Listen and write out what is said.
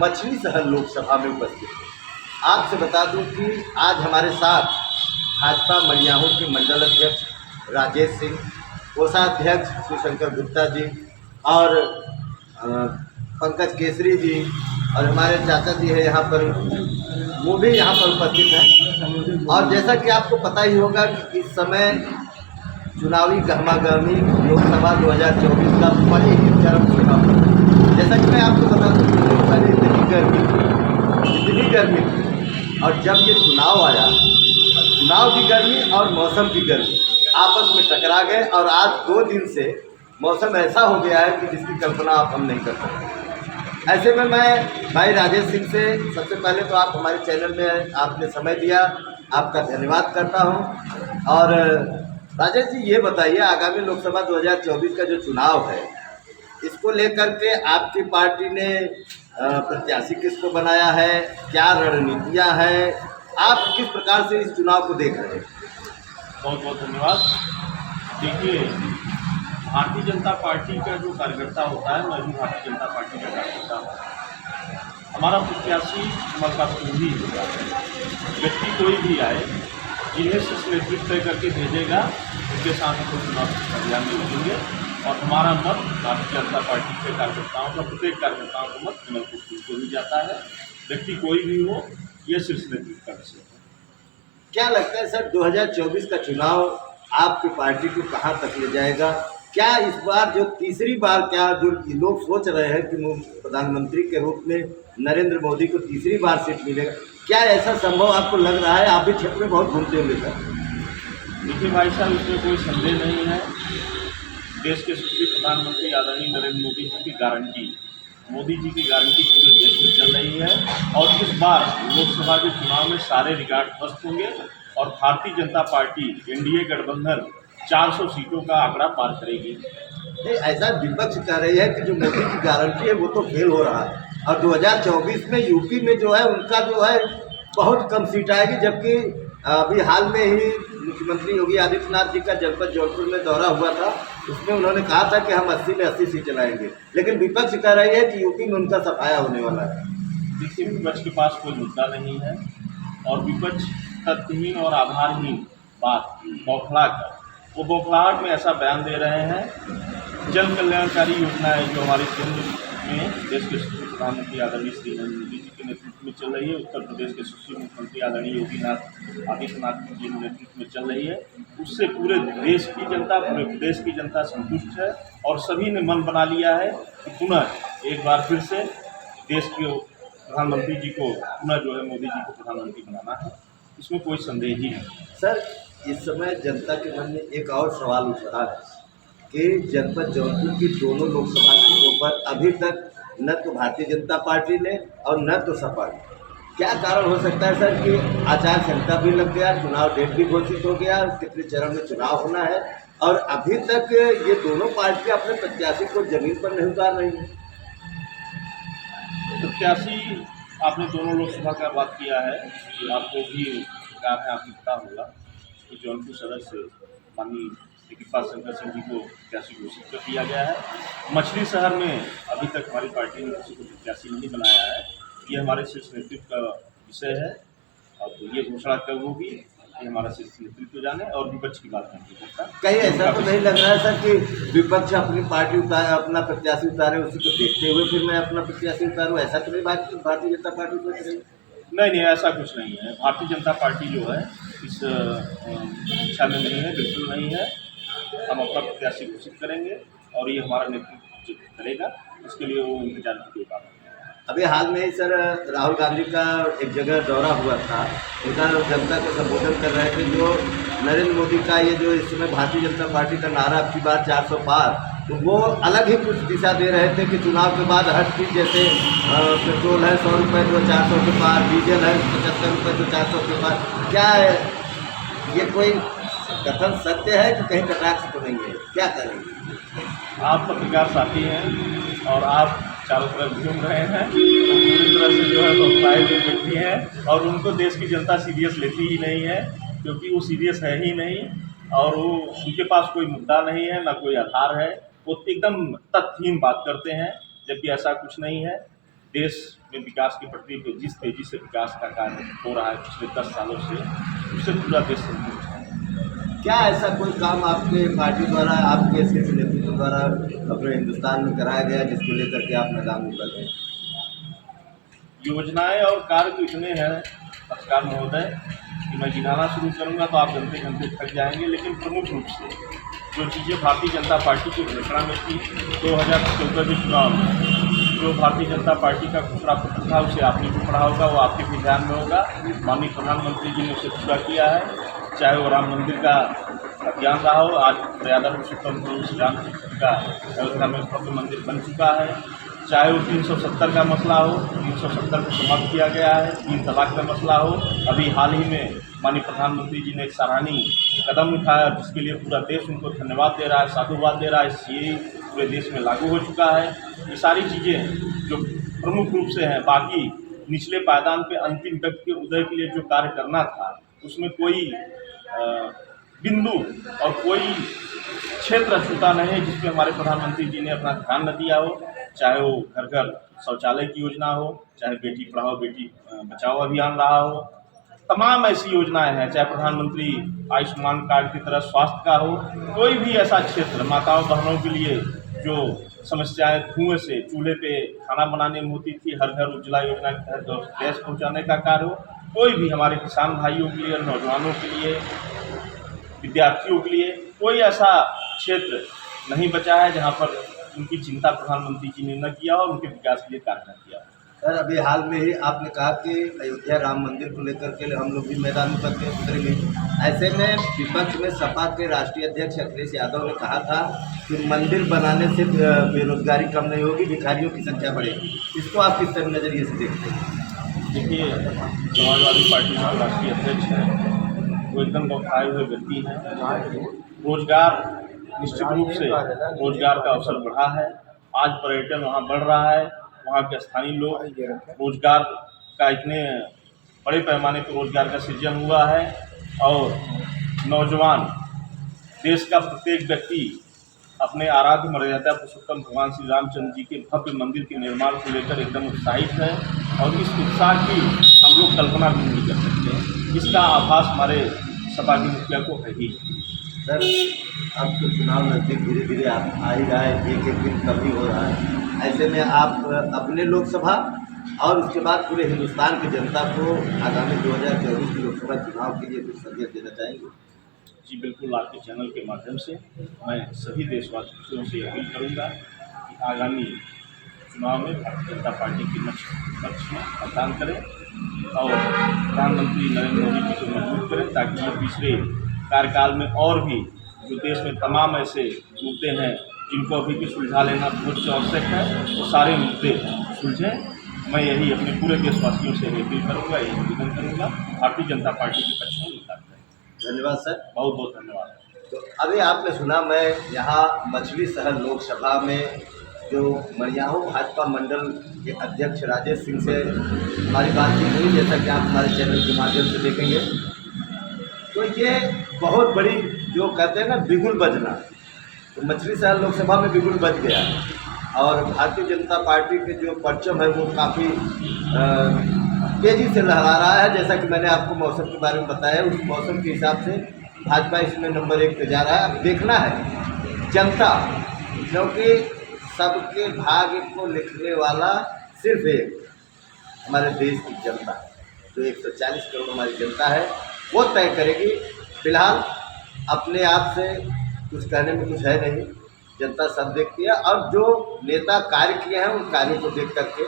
मछली शहर लोकसभा में उपस्थित थे। आपसे बता दूं कि आज हमारे साथ भाजपा मलियाहों के मंडल अध्यक्ष राजेश सिंह, कोषाध्यक्ष शिवशंकर गुप्ता जी और पंकज केसरी जी और हमारे चाचा जी है यहाँ पर, वो भी यहाँ पर उपस्थित हैं। और जैसा कि आपको पता ही होगा कि इस समय चुनावी गहमागहमी लोकसभा 2024 का बड़ी ही चरम सीमा पर। जैसा कि मैं आपको बता दूँ कि पहले इतनी गर्मी थी और जब ये चुनाव आया, चुनाव की गर्मी और मौसम की गर्मी आपस में टकरा गए और आज 2 दिन से मौसम ऐसा हो गया है कि जिसकी कल्पना आप हम नहीं कर सकते। ऐसे में मैं भाई राजेश सिंह से सबसे पहले तो आप हमारे चैनल में आपने समय दिया, आपका धन्यवाद करता हूं। और राजेश जी ये बताइए, आगामी लोकसभा 2024 का जो चुनाव है, इसको लेकर के आपकी पार्टी ने प्रत्याशी किसको बनाया है, क्या रणनीतियाँ हैं, आप किस प्रकार से इस चुनाव को देख रहे हैं? बहुत बहुत धन्यवाद। देखिए, भारतीय जनता पार्टी का जो कार्यकर्ता होता है, मैं भी भारतीय जनता पार्टी का कार्यकर्ता हूँ। हमारा प्रत्याशी हमारे पास कोई भी होगा, व्यक्ति कोई भी आए, जिन्हें सिर्फ नेतृत्व तय करके भेजेगा, उनके साथ हम चुनाव अभियान में लगेंगे। और हमारा मत भारतीय जनता पार्टी के कार्यकर्ताओं का, प्रत्येक कार्यकर्ताओं का मत कमलपुर को भी जाता है। व्यक्ति कोई भी हो, यह सिर्फ नेतृत्व का विषय है। क्या लगता है सर, 2024 का चुनाव आपकी पार्टी को कहाँ तक ले जाएगा? क्या इस बार जो तीसरी बार, क्या जो लोग सोच रहे हैं कि प्रधानमंत्री के रूप में नरेंद्र मोदी को तीसरी बार सीट मिलेगा, क्या ऐसा संभव आपको लग रहा है? आप भी क्षेत्र में बहुत घूमते होंगे सर। देखिए भाई साहब, इसमें कोई संदेह नहीं है। देश के यशस्वी प्रधानमंत्री आदरणीय नरेंद्र मोदी जी की गारंटी, मोदी जी की गारंटी पूरे देश में चल रही है। और इस बार लोकसभा के चुनाव में सारे रिकॉर्ड ध्वस्त होंगे और भारतीय जनता पार्टी एनडीए गठबंधन 400 सीटों का आंकड़ा पार करेगी। नहीं, ऐसा विपक्ष कह रही है कि जो मोदी की गारंटी है वो तो फेल हो रहा है और 2024 में यूपी में जो है उनका जो है बहुत कम सीट आएगी। जबकि अभी हाल में ही मुख्यमंत्री योगी आदित्यनाथ जी का जनपद जौनपुर में दौरा हुआ था, उसमें उन्होंने कहा था कि हम 80 में 80 सीटें लाएंगे, लेकिन विपक्ष कह रही है कि यूपी में उनका सफाया होने वाला है। देखिए, विपक्ष के पास कोई मुद्दा नहीं है और विपक्ष तथ्यहीन और आधारहीन बात बौखला कर, वो बौखलाहट में ऐसा बयान दे रहे हैं। जन कल्याणकारी योजनाएं जो हमारे केंद्र में देश के यशस्वी प्रधानमंत्री आदरणीय श्री नरेंद्र मोदी जी के नेतृत्व में चल रही है, उत्तर प्रदेश के यशस्वी मुख्यमंत्री आदरणीय योगी आदित्यनाथ जी के नेतृत्व में चल रही है, उससे पूरे देश की जनता, पूरे प्रदेश की जनता संतुष्ट है। और सभी ने मन बना लिया है कि पुनः एक बार फिर से देश के प्रधानमंत्री जी को, पुनः जो है मोदी जी को प्रधानमंत्री बनाना है। इसमें कोई संदेह ही नहीं। सर, इस समय जनता के मन में एक और सवाल उठ रहा है कि जनपद जौनपुर की दोनों लोकसभा सीटों पर अभी तक न तो भारतीय जनता पार्टी ने और न तो सपा ने, क्या कारण हो सकता है सर कि आचार संहिता भी लग गया, चुनाव डेट भी घोषित हो गया, कितने चरण में चुनाव होना है और अभी तक ये दोनों पार्टियां अपने प्रत्याशी को जमीन पर नहीं उतार रही हैं? प्रत्याशी, आपने दोनों लोकसभा का बात किया है, आपको भी है, आपको पता होगा कि जौनपुर सदर से माननीय कृपा शंकर सिंह जी को प्रत्याशी घोषित कर दिया गया है। मछली शहर में अभी तक हमारी पार्टी ने किसी को प्रत्याशी नहीं बनाया है। ये हमारे शीर्ष नेतृत्व का विषय है। अब ये घोषणा कब होगी, ये हमारा शीर्ष नेतृत्व जाने। और विपक्ष की बात नहीं करता। कहीं ऐसा तो नहीं लग रहा है सर कि विपक्ष अपनी पार्टी उतारे, अपना प्रत्याशी उतारे, उसी को देखते हुए फिर मैं अपना प्रत्याशी उतारूँ, ऐसा तो नहीं भारतीय जनता पार्टी सोच रही? नहीं, ऐसा कुछ नहीं है। भारतीय जनता पार्टी जो है इस इच्छा में नहीं है, बिल्कुल नहीं है। हम अपना प्रत्याशी घोषित करेंगे और ये हमारा नेतृत्व करेगा, इसके लिए वो इंतजार की कोई बात नहीं। अभी हाल में ही सर राहुल गांधी का एक जगह दौरा हुआ था, उनका जनता को संबोधन कर रहे थे। जो नरेंद्र मोदी का ये जो इस समय भारतीय जनता पार्टी का नारा अब की बार 400 पार, तो वो अलग ही कुछ दिशा दे रहे थे कि चुनाव के बाद हर चीज़, जैसे पेट्रोल है 100 रुपये तो 400 के पार, डीजल है 75 रुपये तो 400 के पार। क्या है ये, कोई कथन सत्य है कि कहीं कटाक्ष तो नहीं है? क्या करेंगे? आप पत्रकार साथी हैं और आप चारों तरफ घूम रहे हैं, तो पूरी तरह से जो है बौखलाए हुए व्यक्ति हैं और उनको देश की जनता सीरियस लेती ही नहीं है, क्योंकि वो सीरियस है ही नहीं और वो, उनके पास कोई मुद्दा नहीं है, ना कोई आधार है। वो एकदम तथ्यहीन बात करते हैं, जबकि ऐसा कुछ नहीं है। देश में विकास की प्रक्रिया पे जिस तेज़ी से विकास का कार्य हो रहा है पिछले 10 सालों से, उससे पूरा देश संतुष्ट है। क्या ऐसा कोई काम आपके पार्टी द्वारा, आपके शीर्ष नेतृत्व द्वारा अपने हिंदुस्तान में कराया गया जिसको लेकर के आप मैदान में उतर गए? योजनाएं और कार्य तो इतने हैं पत्रकार महोदय कि मैं गिनाना शुरू करूंगा तो आप घंटे घंटे थक जाएंगे, लेकिन प्रमुख रूप से जो चीज़ें भारतीय जनता पार्टी की घोषणा में थी 2014 के चुनाव में, जो भारतीय जनता पार्टी का घोषणा पत्र था उसे आपने भी पढ़ा होगा, वो आपके भी ध्यान में होगा। माननीय प्रधानमंत्री जी ने उसे पूरा किया है, चाहे वो राम मंदिर का अभियान रहा हो, आज मर्यादा पुरुषोत्तम श्री रामचंद्र का अयोध्या में भव्य मंदिर बन चुका है, चाहे वो 370 का मसला हो, 370 को समाप्त किया गया है, 3 तलाक का मसला हो, अभी हाल ही में माननीय प्रधानमंत्री जी ने एक सराहनीय कदम उठाया जिसके लिए पूरा देश उनको धन्यवाद दे रहा है, साधुवाद दे रहा है, सीए पूरे देश में लागू हो चुका है। ये सारी चीज़ें जो प्रमुख रूप से हैं, बाकी निचले पायदान पे अंतिम व्यक्ति के उदय के लिए जो कार्य करना था उसमें कोई बिंदु और कोई क्षेत्र अछूता नहीं है जिसमें हमारे प्रधानमंत्री जी ने अपना ध्यान न दिया हो, चाहे वो घर घर शौचालय की योजना हो, चाहे बेटी पढ़ाओ बेटी बचाओ अभियान रहा हो, तमाम ऐसी योजनाएं हैं, चाहे प्रधानमंत्री आयुष्मान कार्ड की तरह स्वास्थ्य का हो, कोई भी ऐसा क्षेत्र माताओं बहनों के लिए जो समस्याएं धुएं से चूल्हे पे खाना बनाने में होती थी, हर घर उज्ज्वला योजना के तहत गैस पहुंचाने का कार्य हो, कोई भी हमारे किसान भाइयों के लिए, नौजवानों के लिए, विद्यार्थियों के लिए कोई ऐसा क्षेत्र नहीं बचा है जहां पर उनकी चिंता प्रधानमंत्री जी ने न किया और उनके विकास के लिए कार्य न किया। सर, अभी हाल में ही आपने कहा कि अयोध्या राम मंदिर को लेकर के हम लोग भी मैदान में उतरेंगे। ऐसे में विपक्ष में सपा के राष्ट्रीय अध्यक्ष अखिलेश यादव ने कहा था कि मंदिर बनाने से बेरोजगारी कम नहीं होगी, भिखारियों की संख्या बढ़ेगी। इसको आप किस तरह नज़रिए से देखते हैं? देखिए, समाजवादी पार्टी के राष्ट्रीय अध्यक्ष हैं, वो एकदम बौखाए हुए व्यक्ति हैं। रोजगार निश्चित रूप से रोजगार का अवसर बढ़ा है, आज पर्यटन वहाँ बढ़ रहा है, वहाँ के स्थानीय लोग रोजगार का इतने बड़े पैमाने पर रोजगार का सृजन हुआ है और नौजवान देश का प्रत्येक व्यक्ति अपने आराध्य मर्यादा पुरुषोत्तम भगवान श्री रामचंद्र जी के भव्य मंदिर के निर्माण को लेकर एकदम उत्साहित है और इस उत्साह की हम लोग कल्पना भी नहीं कर सकते। इसका आभास हमारे सपा के मुखिया को है ही। सर, अब तो चुनाव नज़दीक धीरे धीरे आ ही रहा है, एक एक दिन कम ही हो रहा है। ऐसे में आप अपने लोकसभा और उसके बाद पूरे हिंदुस्तान की जनता को आगामी 2024 के लोकसभा चुनाव के लिए कुछ संदेश देना चाहेंगे? जी बिल्कुल, आपके चैनल के माध्यम से मैं सभी देशवासियों से अपील करूंगा कि आगामी चुनाव में भारतीय जनता पार्टी के पक्ष में मतदान करें और प्रधानमंत्री नरेंद्र मोदी जी को मजबूत करें ताकि ये पिछले कार्यकाल में और भी जो देश में तमाम ऐसे मुद्दे हैं जिनको अभी भी सुलझा लेना बहुत आवश्यक है, वो सारे मुद्दे सुलझें। मैं यही अपने पूरे देशवासियों से अपील करूँगा, यही निवेदन करूँगा। भारतीय जनता पार्टी के पक्ष में मतदान करें। धन्यवाद सर, बहुत बहुत धन्यवाद। तो अभी आपने सुना, मैं यहाँ मछली शहर लोकसभा में जो मड़ियाहू भाजपा मंडल के अध्यक्ष राजेश सिंह से हमारी बातचीत हुई, जैसा कि आप हमारे चैनल के माध्यम से देखेंगे। तो ये बहुत बड़ी जो कहते हैं ना बिगुल बजना, तो मछली शहर लोकसभा में बिगुल बज गया और भारतीय जनता पार्टी के जो परचम है वो काफ़ी तेज़ी से लहरा रहा है। जैसा कि मैंने आपको मौसम के बारे में बताया, उस मौसम के हिसाब से भाजपा इसमें नंबर 1 पे जा रहा है। अब देखना है जनता, क्योंकि सबके भाग्य को लिखने वाला सिर्फ एक हमारे देश की जनता, जो 140 करोड़ हमारी जनता है, वो तय करेगी। फिलहाल अपने आप से कुछ कहने में कुछ है नहीं, जनता सब देखती है और जो नेता कार्य किए हैं उन कार्यों को देख करके